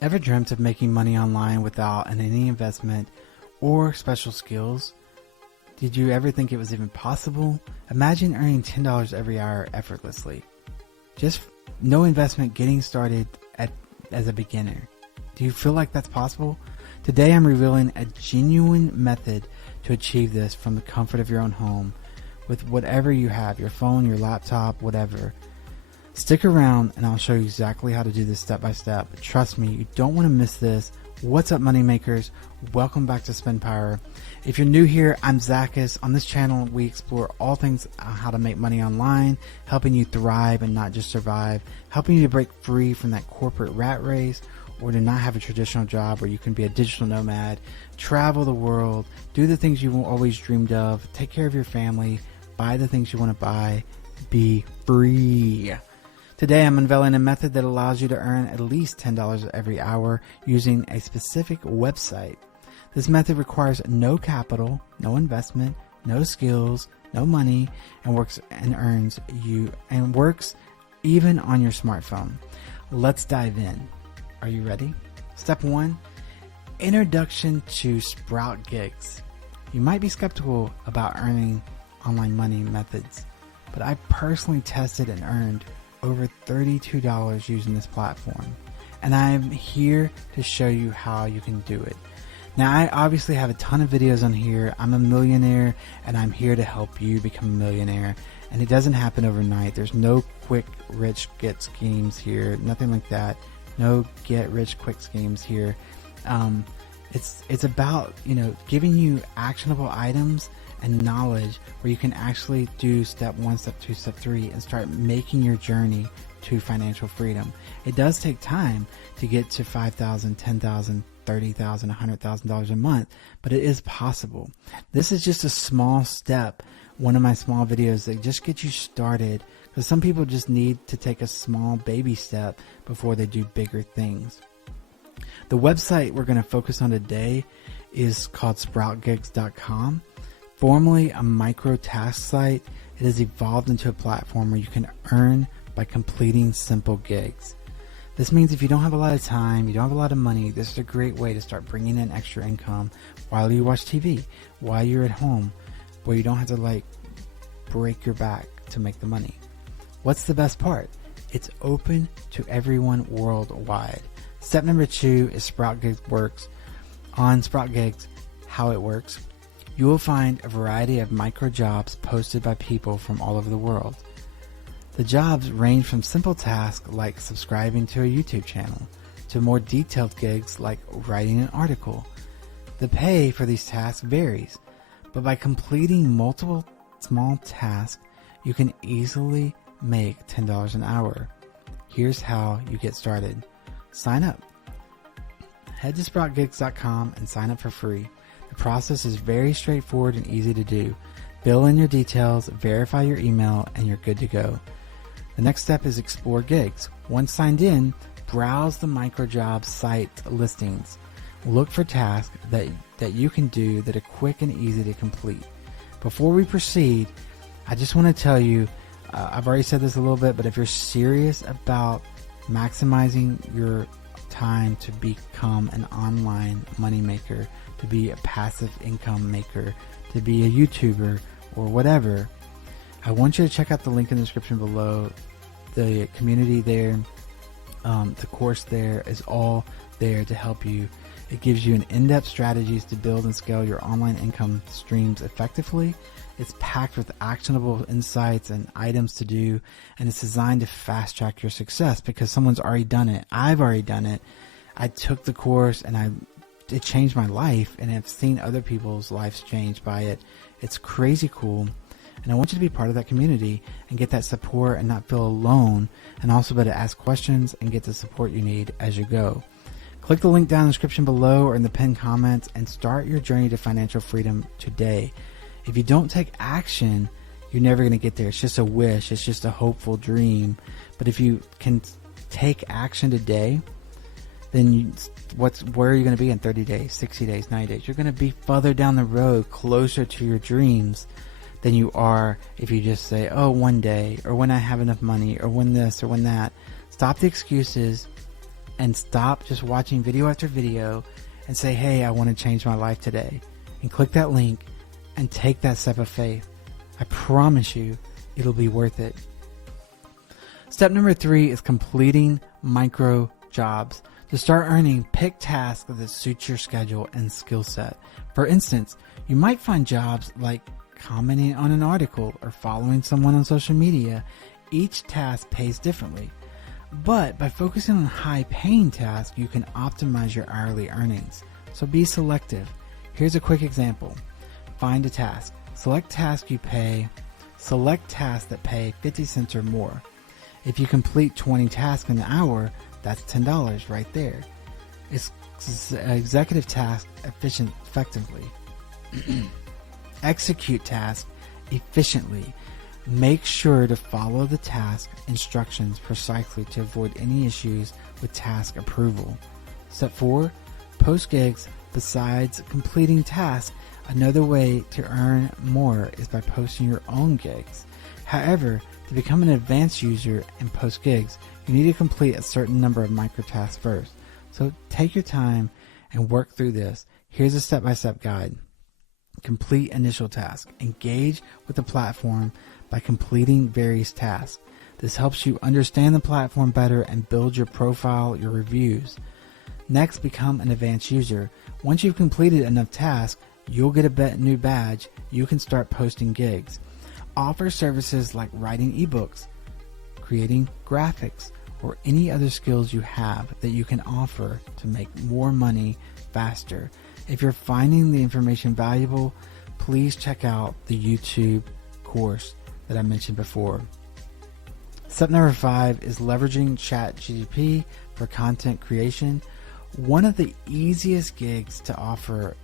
Ever dreamt of making money online without any investment or special skills? Did you ever think it was even possible? Imagine earning $10 every hour effortlessly. Just no investment, getting started as a beginner. Do you feel like that's possible? Today I'm revealing a genuine method to achieve this from the comfort of your own home with whatever you have, your phone, your laptop, whatever. Stick around and I'll show you exactly how to do this step by step. Trust me, you don't want to miss this. What's up, money makers? Welcome back to Spend Power. If you're new here, I'm Zachus. On this channel, we explore all things how to make money online, helping you thrive and not just survive, helping you to break free from that corporate rat race, or to not have a traditional job where you can be a digital nomad, travel the world, do the things you always dreamed of, take care of your family, buy the things you want to buy, be free. Today I'm unveiling a method that allows you to earn at least $10 every hour using a specific website. This method requires no capital, no investment, no skills, no money, and works even on your smartphone. Let's dive in. Are you ready? Step 1, introduction to Sprout Gigs. You might be skeptical about earning online money methods, but I personally tested and earned over $32 using this platform, and I'm here to show you how you can do it. Now, I obviously have a ton of videos on here. I'm a millionaire and I'm here to help you become a millionaire, and it doesn't happen overnight. There's no quick rich get schemes here, nothing like that. No get rich quick schemes here. It's about, giving you actionable items and knowledge where you can actually do step 1, step 2, step 3 and start making your journey to financial freedom. It does take time to get to $5,000, $10,000, $30,000, $100,000 a month, but it is possible. This is just a small step, one of my small videos that just get you started, because some people just need to take a small baby step before they do bigger things. The website we're going to focus on today is called SproutGigs.com. Formerly a micro task site, it has evolved into a platform where you can earn by completing simple gigs. This means if you don't have a lot of time, you don't have a lot of money, this is a great way to start bringing in extra income while you watch TV, while you're at home, where you don't have to break your back to make the money. What's the best part? It's open to everyone worldwide. Step number 2 is Sprout Gigs works. On Sprout Gigs, how it works. You will find a variety of micro jobs posted by people from all over the world. The jobs range from simple tasks like subscribing to a YouTube channel to more detailed gigs like writing an article. The pay for these tasks varies, but by completing multiple small tasks, you can easily make $10 an hour. Here's how you get started. Sign up. Head to SproutGigs.com and sign up for free. The process is very straightforward and easy to do. Fill in your details, verify your email, and you're good to go. The next step is explore gigs. Once signed in, browse the microjob site listings. Look for tasks that you can do that are quick and easy to complete. Before we proceed, I just want to tell you, I've already said this a little bit, but if you're serious about maximizing your time to become an online money maker, to be a passive income maker, to be a YouTuber or whatever, I want you to check out the link in the description below. The community there, the course there is all there to help you. It gives you an in-depth strategies to build and scale your online income streams effectively. It's packed with actionable insights and items to do, and it's designed to fast track your success because someone's already done it. I've already done it. I took the course and it changed my life, and I've seen other people's lives changed by it. It's crazy cool. And I want you to be part of that community and get that support and not feel alone, and also be able to ask questions and get the support you need as you go. Click the link down in the description below or in the pinned comments and start your journey to financial freedom today. If you don't take action, you're never going to get there. It's just a wish. It's just a hopeful dream. But if you can take action today, then where are you going to be in 30 days, 60 days, 90 days? You're going to be further down the road, closer to your dreams than you are if you just say, oh, one day, or when I have enough money, or when this, or when that. Stop the excuses. and stop just watching video after video and say, hey, I want to change my life today. And click that link and take that step of faith. I promise you, it'll be worth it. Step number 3 is completing micro jobs. To start earning, pick tasks that suit your schedule and skill set. For instance, you might find jobs like commenting on an article or following someone on social media. Each task pays differently. But by focusing on high-paying tasks, you can optimize your hourly earnings. So be selective. Here's a quick example. Find a task. Select tasks that pay 50 cents or more. If you complete 20 tasks in an hour, that's $10 right there. It's executive task effectively. Execute task efficiently. Make sure to follow the task instructions precisely to avoid any issues with task approval. Step 4. Post gigs. Besides completing tasks, another way to earn more is by posting your own gigs. However, to become an advanced user and post gigs, you need to complete a certain number of micro tasks first. So take your time and work through this. Here's a step-by-step guide. Complete initial task. Engage with the platform by completing various tasks. This helps you understand the platform better and build your profile, your reviews. Next, become an advanced user. Once you've completed enough tasks, you'll get a new badge. You can start posting gigs. Offer services like writing ebooks, creating graphics, or any other skills you have that you can offer to make more money faster. If you're finding the information valuable, please check out the YouTube course that I mentioned before. Step number 5 is leveraging ChatGPT for content creation. One of the easiest gigs to offer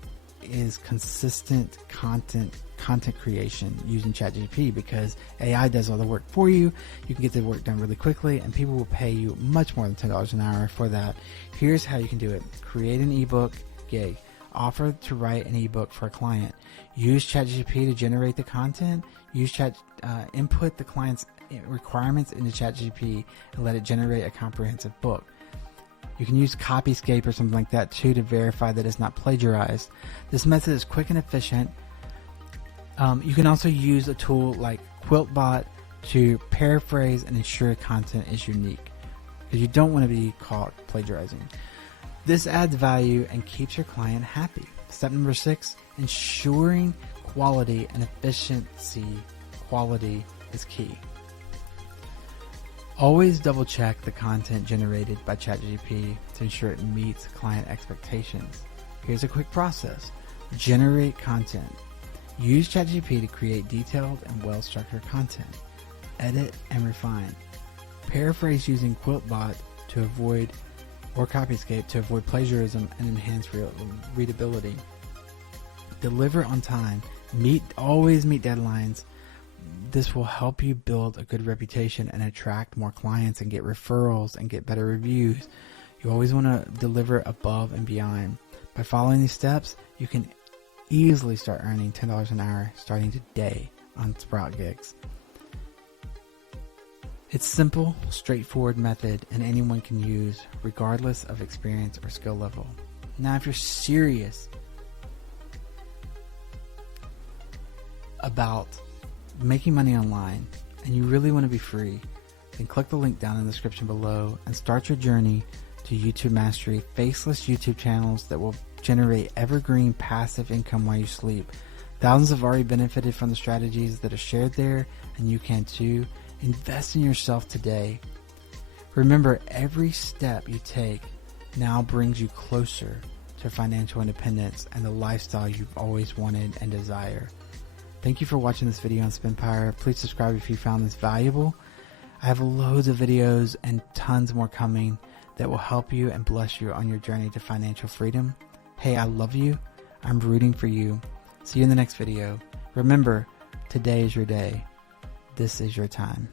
is consistent content creation using ChatGPT, because AI does all the work for you. You can get the work done really quickly, and people will pay you much more than $10 an hour for that. Here's how you can do it. Create an ebook gig. Offer to write an ebook for a client. Use ChatGPT to generate the content. Input the client's requirements into ChatGPT and let it generate a comprehensive book. You can use Copyscape or something like that too to verify that it's not plagiarized. This method is quick and efficient. You can also use a tool like QuiltBot to paraphrase and ensure content is unique, because you don't want to be caught plagiarizing. This adds value and keeps your client happy. Step number 6, ensuring quality and efficiency. Quality is key. Always double check the content generated by ChatGPT to ensure it meets client expectations. Here's a quick process. Generate content. Use ChatGPT to create detailed and well-structured content. Edit and refine. Paraphrase using QuiltBot to avoid, or Copyscape to avoid plagiarism and enhance readability. Deliver on time. Always meet deadlines. This will help you build a good reputation and attract more clients and get referrals and get better reviews. You always want to deliver above and beyond. By following these steps, you can easily start earning $10 an hour starting today on Sprout Gigs. It's a simple, straightforward method, and anyone can use regardless of experience or skill level. Now, if you're serious about making money online and you really want to be free, then click the link down in the description below and start your journey to YouTube mastery, faceless YouTube channels that will generate evergreen passive income while you sleep. Thousands have already benefited from the strategies that are shared there, and you can too. Invest in yourself today. Remember, every step you take now brings you closer to financial independence and the lifestyle you've always wanted and desire. Thank you for watching this video on Spinpire. Please subscribe if you found this valuable. I have loads of videos and tons more coming that will help you and bless you on your journey to financial freedom. Hey, I love you. I'm rooting for you. See you in the next video. Remember, today is your day. This is your time.